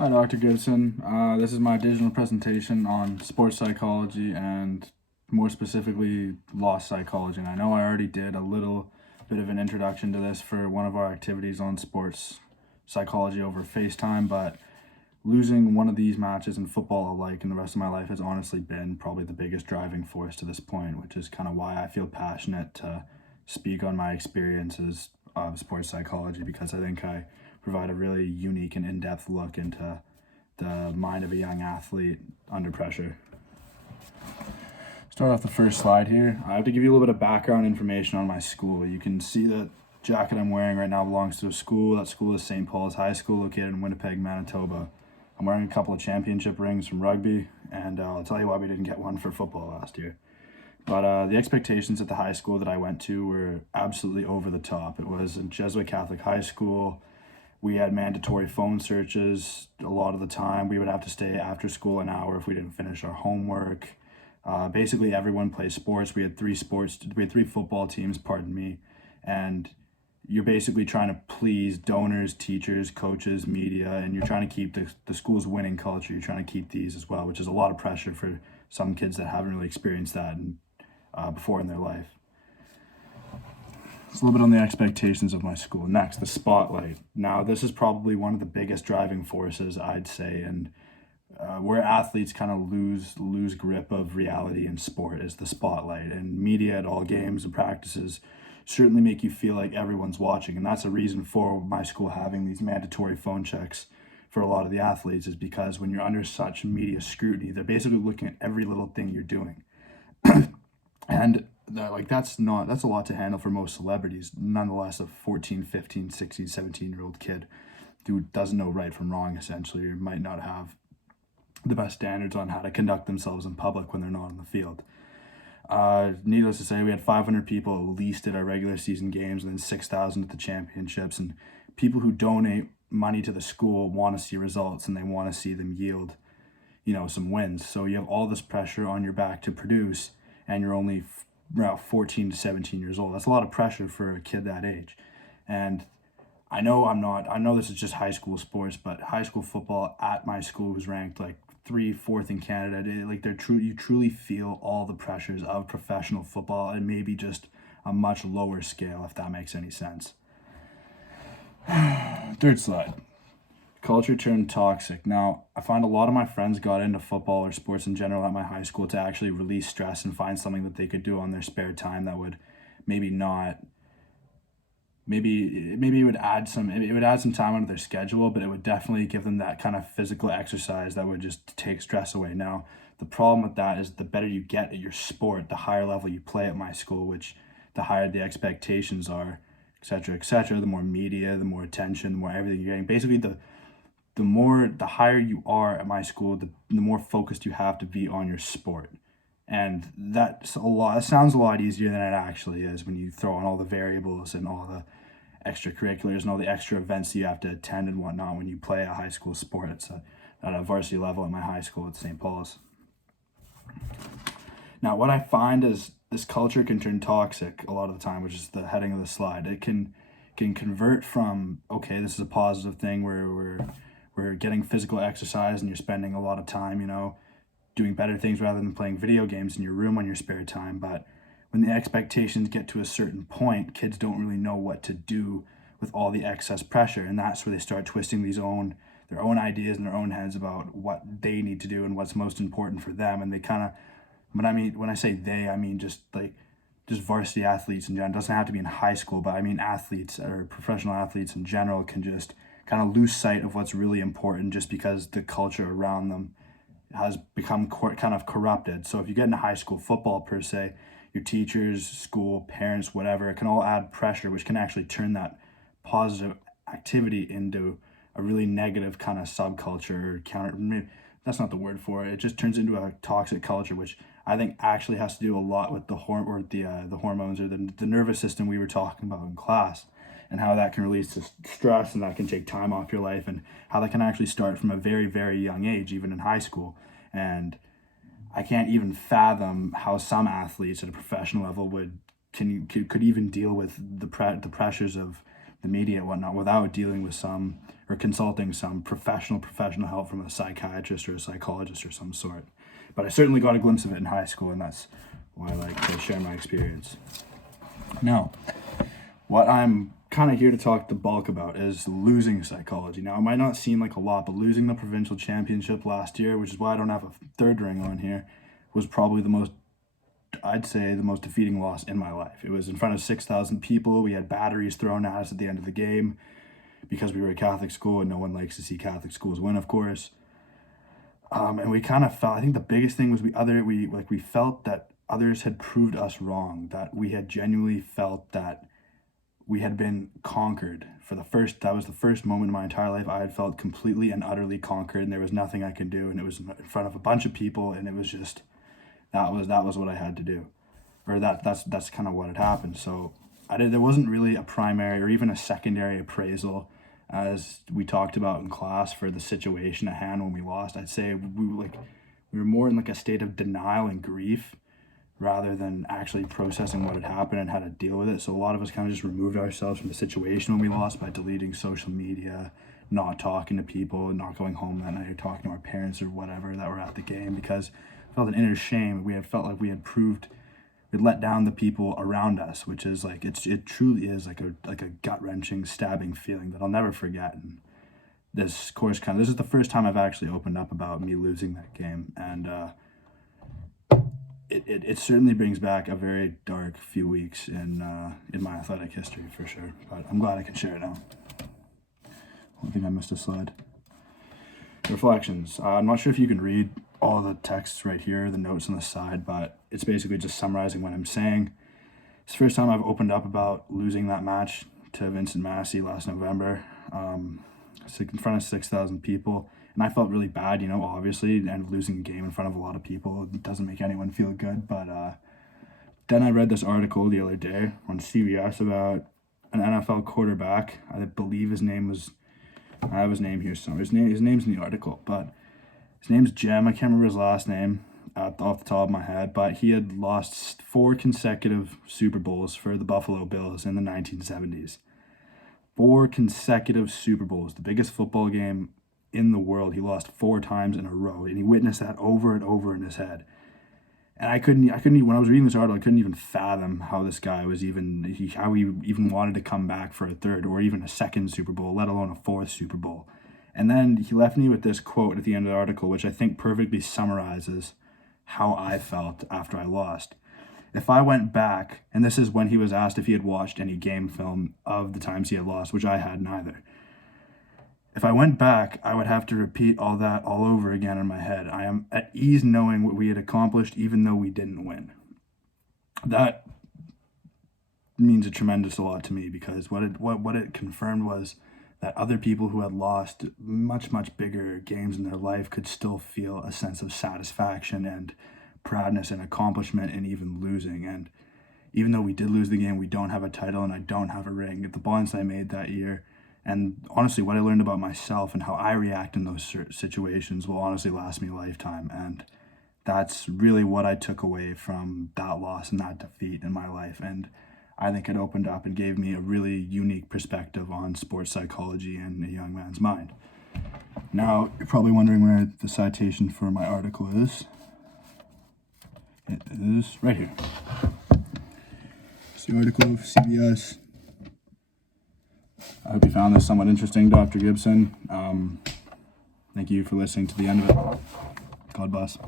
Hi, Dr. Gibson. This is my digital presentation on sports psychology and more specifically loss psychology. And I know I already did a little bit of an introduction to this for one of our activities on sports psychology over FaceTime, but losing one of these matches in football alike in the rest of my life has honestly been probably the biggest driving force to this point, which is kind of why I feel passionate to speak on my experiences of sports psychology, because I think I provide a really unique and in-depth look into the mind of a young athlete under pressure. Start off the first slide here. I have to give you a little bit of background information on my school. You can see that jacket I'm wearing right now belongs to a school. That school is St. Paul's High School, located in Winnipeg, Manitoba. I'm wearing a couple of championship rings from rugby, and I'll tell you why we didn't get one for football last year. But the expectations at the high school that I went to were absolutely over the top. It was a Jesuit Catholic high school. We had mandatory phone searches a lot of the time. We would have to stay after school an hour if we didn't finish our homework. Basically, everyone plays sports. We had three football teams, pardon me, and you're basically trying to please donors, teachers, coaches, media, and you're trying to keep the school's winning culture. You're trying to keep these as well, which is a lot of pressure for some kids that haven't really experienced that before in their life. It's a little bit on the expectations of my school. Next, the spotlight. Now, this is probably one of the biggest driving forces, I'd say, and where athletes kind of lose grip of reality in sport is the spotlight. And media at all games and practices certainly make you feel like everyone's watching, and that's a reason for my school having these mandatory phone checks for a lot of the athletes, is because when you're under such media scrutiny, they're basically looking at every little thing you're doing. And that's a lot to handle for most celebrities. Nonetheless, a 14, 15, 16, 17-year-old kid who doesn't know right from wrong, essentially, or might not have the best standards on how to conduct themselves in public when they're not on the field. Needless to say, we had 500 people at least at our regular season games, and then 6,000 at the championships. And people who donate money to the school want to see results, and they want to see them yield, some wins. So you have all this pressure on your back to produce, and you're only around 14 to 17 years old. That's a lot of pressure for a kid that age. And I know this is just high school sports, but high school football at my school was ranked like 4th in Canada. You truly feel all the pressures of professional football, and maybe just a much lower scale, if that makes any sense. Third slide. Culture turned toxic. Now, I find a lot of my friends got into football or sports in general at my high school to actually release stress and find something that they could do on their spare time that would maybe it would add some time onto their schedule, but it would definitely give them that kind of physical exercise that would just take stress away. Now, the problem with that is the better you get at your sport, the higher level you play at my school, which the higher the expectations are, etc., the more media, the more attention, the more everything you're getting. Basically, the higher you are at my school, the more focused you have to be on your sport. And that's a lot. It sounds a lot easier than it actually is when you throw in all the variables and all the extracurriculars and all the extra events that you have to attend and whatnot when you play a high school sport. It's at a varsity level at my high school at St. Paul's. Now, what I find is this culture can turn toxic a lot of the time, which is the heading of the slide. It can convert from, okay, this is a positive thing where we're getting physical exercise and you're spending a lot of time, doing better things rather than playing video games in your room on your spare time. But when the expectations get to a certain point, kids don't really know what to do with all the excess pressure, and that's where they start twisting their own ideas in their own heads about what they need to do and what's most important for them. And they kind of, when I say they, I mean just varsity athletes in general. It doesn't have to be in high school, but I mean athletes or professional athletes in general can just kind of lose sight of what's really important just because the culture around them has become kind of corrupted. So if you get into high school football per se, your teachers, school, parents, whatever, it can all add pressure, which can actually turn that positive activity into a really negative kind of subculture or counter. That's not the word for it. It just turns into a toxic culture, which I think actually has to do a lot with the hormones or the nervous system we were talking about in class, and how that can release to stress, and that can take time off your life, and how that can actually start from a very, very young age, even in high school. And I can't even fathom how some athletes at a professional level could even deal with the pressures of the media and whatnot without dealing with some or consulting some professional help from a psychiatrist or a psychologist or some sort. But I certainly got a glimpse of it in high school, and that's why I like to share my experience. Now, what I'm kind of here to talk the bulk about is losing psychology. Now, it might not seem like a lot, but losing the provincial championship last year, which is why I don't have a third ring on here, was probably I'd say the most defeating loss in my life. It was in front of 6,000 people. We had batteries thrown at us at the end of the game because we were a Catholic school, and no one likes to see Catholic schools win, of course. And we kind of felt, I think the biggest thing was we felt that others had proved us wrong, that we had genuinely felt that we had been conquered. That was the first moment in my entire life I had felt completely and utterly conquered, and there was nothing I could do, and it was in front of a bunch of people, and it was just, that was what I had to do. Or that's kind of what had happened. So there wasn't really a primary or even a secondary appraisal as we talked about in class for the situation at hand when we lost. I'd say we were more in like a state of denial and grief rather than actually processing what had happened and how to deal with it. So a lot of us kind of just removed ourselves from the situation when we lost by deleting social media, not talking to people, not going home that night or talking to our parents or whatever that were at the game, because I felt an inner shame. We had felt like we had let down the people around us, which is like, it truly is like a gut-wrenching, stabbing feeling that I'll never forget. And this is the first time I've actually opened up about me losing that game, and it certainly brings back a very dark few weeks in my athletic history for sure. But I'm glad I can share it now. I think I missed a slide. Reflections. I'm not sure if you can read all the texts right here, the notes on the side, but it's basically just summarizing what I'm saying. It's the first time I've opened up about losing that match to Vincent Massey last November, in front of 6,000 people. And I felt really bad, obviously, and losing a game in front of a lot of people doesn't make anyone feel good. But then I read this article the other day on CBS about an NFL quarterback. I believe I have his name here somewhere. His name's in the article, but his name's Jim. I can't remember his last name off the top of my head, but he had lost 4 consecutive Super Bowls for the Buffalo Bills in the 1970s. 4 consecutive Super Bowls, the biggest football game in the world. He lost 4 times in a row, and he witnessed that over and over in his head. And I couldn't even, when I was reading this article, I couldn't even fathom how this guy how he even wanted to come back for a third or even a second Super Bowl, let alone a 4th Super Bowl. And then he left me with this quote at the end of the article, which I think perfectly summarizes how I felt after I lost. If I went back, and this is when he was asked if he had watched any game film of the times he had lost, which I had neither. If I went back, I would have to repeat all that all over again in my head. I am at ease knowing what we had accomplished, even though we didn't win. That means a tremendous lot to me, because what it confirmed was that other people who had lost much, much bigger games in their life could still feel a sense of satisfaction and proudness and accomplishment in even losing. And even though we did lose the game, we don't have a title and I don't have a ring. The bonds I made that year, and honestly what I learned about myself and how I react in those situations, will honestly last me a lifetime. And that's really what I took away from that loss and that defeat in my life. And I think it opened up and gave me a really unique perspective on sports psychology and a young man's mind. Now, you're probably wondering where the citation for my article is. It is right here. It's the article of CBS. I hope you found this somewhat interesting, Dr. Gibson. Thank you for listening to the end of it. God bless.